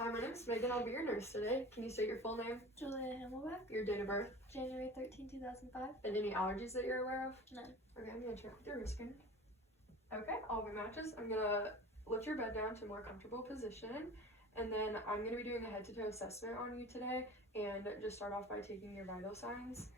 Hi, my name is Megan. I'll be your nurse today. Can you state your full name, Julia Hammelbeck, your date of birth, January 13, 2005. and any allergies that you're aware of? None. Okay, I'm gonna check with your wrist skin. Okay, all of your matches. I'm gonna lift your bed down to a more comfortable position, and then I'm gonna be doing a head-to-toe assessment on you today, and just start off by taking your vital signs.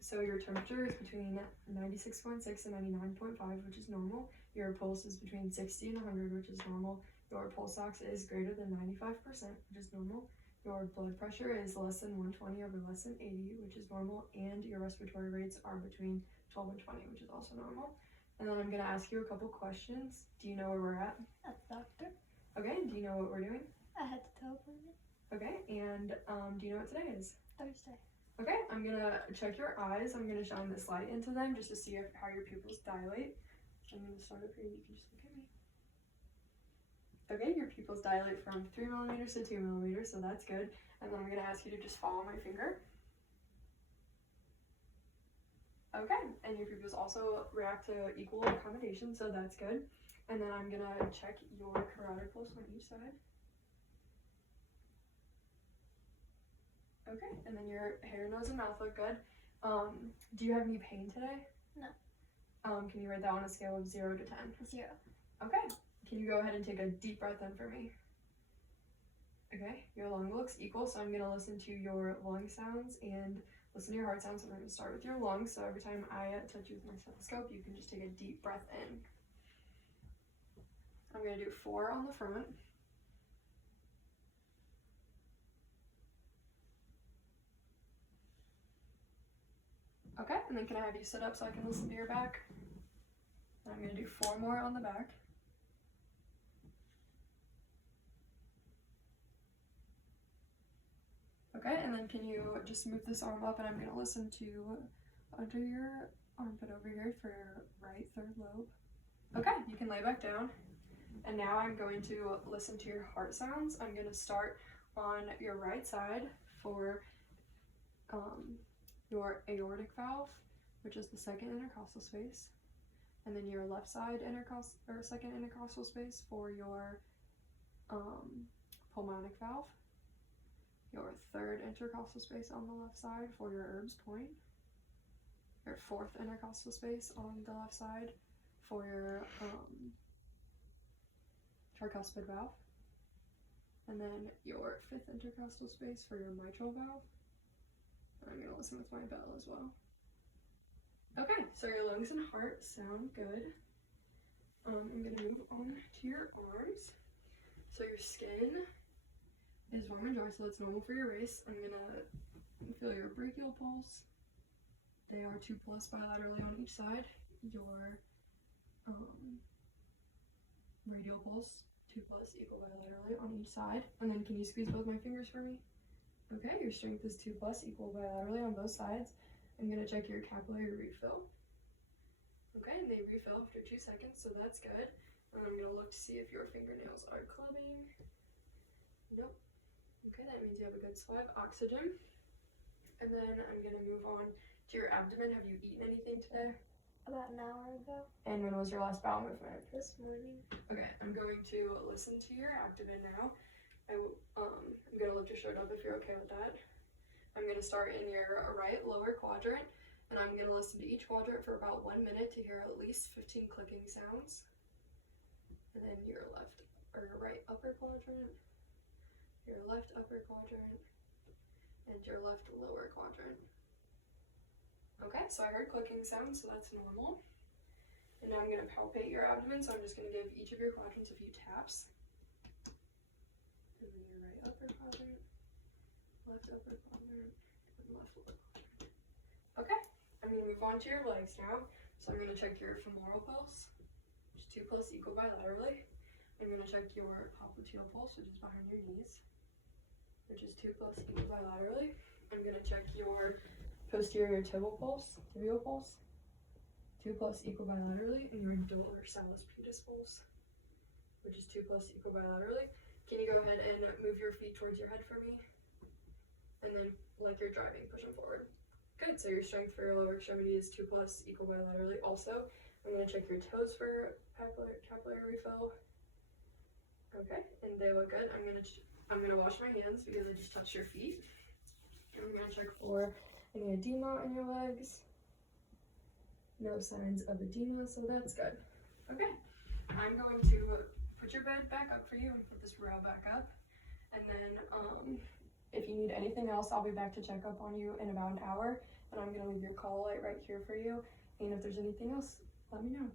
So your temperature is between 96.6 and 99.5, which is normal. Your pulse is between 60 and 100, which is normal. Your pulse ox is greater than 95%, which is normal. Your blood pressure is less than 120 over less than 80, which is normal. And your respiratory rates are between 12 and 20, which is also normal. And then I'm going to ask you a couple questions. Do you know where we're at? At the doctor. Okay, do you know what we're doing? I had to toe appointment. Okay, and do you know what today is? Thursday. Okay, I'm going to check your eyes. I'm going to shine this light into them just to see how your pupils dilate. I'm going to start up here and you can just look at me. Okay, your pupils dilate from 3 millimeters to 2 millimeters, so that's good. And then I'm going to ask you to just follow my finger. Okay, and your pupils also react to equal accommodation, so that's good. And then I'm going to check your carotid pulse on each side. Okay, and then your hair, nose, and mouth look good. Do you have any pain today? No. Can you rate that on a scale of 0 to 10? 0. Okay, can you go ahead and take a deep breath in for me? Okay, your lung looks equal, so I'm going to listen to your lung sounds and listen to your heart sounds. So we're going to start with your lungs, so every time I touch you with my stethoscope, you can just take a deep breath in. I'm going to do 4 on the front. Okay, and then can I have you sit up so I can listen to your back? And I'm going to do 4 more on the back. Okay, and then can you just move this arm up, and I'm going to listen to under your armpit over here for your right third lobe. Okay, you can lay back down. And now I'm going to listen to your heart sounds. I'm going to start on your right side for your aortic valve, which is the second intercostal space. And then your left side second intercostal space for your pulmonic valve. Your third intercostal space on the left side for your Erb's point. Your fourth intercostal space on the left side for your tricuspid valve. And then your fifth intercostal space for your mitral valve. And I'm going to listen with my bell as well. Okay, so your lungs and heart sound good. I'm going to move on to your arms. So your skin is warm and dry, so that's normal for your race. I'm going to feel your brachial pulse. They are 2+ bilaterally on each side. Your radial pulse, 2+ equal bilaterally on each side. And then can you squeeze both my fingers for me? Okay, your strength is 2+ equal bilaterally on both sides. I'm going to check your capillary refill. Okay, and they refill after 2 seconds, so that's good. And I'm going to look to see if your fingernails are clubbing. Nope. Okay, that means you have a good supply of oxygen. And then I'm going to move on to your abdomen. Have you eaten anything today? About an hour ago. And when was your last bowel movement? This morning. Okay, I'm going to listen to your abdomen now. I'm going to lift your shirt up if you're okay with that. I'm going to start in your right lower quadrant, and I'm going to listen to each quadrant for about 1 minute to hear at least 15 clicking sounds. And then your right upper quadrant, your left upper quadrant, and your left lower quadrant. Okay, so I heard clicking sounds, so that's normal. And now I'm going to palpate your abdomen, so I'm just going to give each of your quadrants a few taps. And then your right upper quadrant, left upper quadrant, and left lower quadrant. Okay, I'm going to move on to your legs now. So I'm going to check your femoral pulse, which is 2+ equal bilaterally. I'm going to check your popliteal pulse, which is behind your knees, which is 2+ equal bilaterally. I'm going to check your posterior tibial pulse, 2+ equal bilaterally, and your dorsalis pedis pulse, which is 2+ equal bilaterally. Can you go ahead and move your feet towards your head for me? And then, like you're driving, push them forward. Good, so your strength for your lower extremity is 2+ equal bilaterally. Also, I'm going to check your toes for capillary refill. Okay, and they look good. I'm gonna wash my hands because I just touched your feet. And I'm gonna check for any edema in your legs. No signs of edema, so that's good. Okay, I'm going to put your bed back up for you and put this rail back up. And then if you need anything else, I'll be back to check up on you in about an hour. And I'm gonna leave your call light right here for you. And if there's anything else, let me know.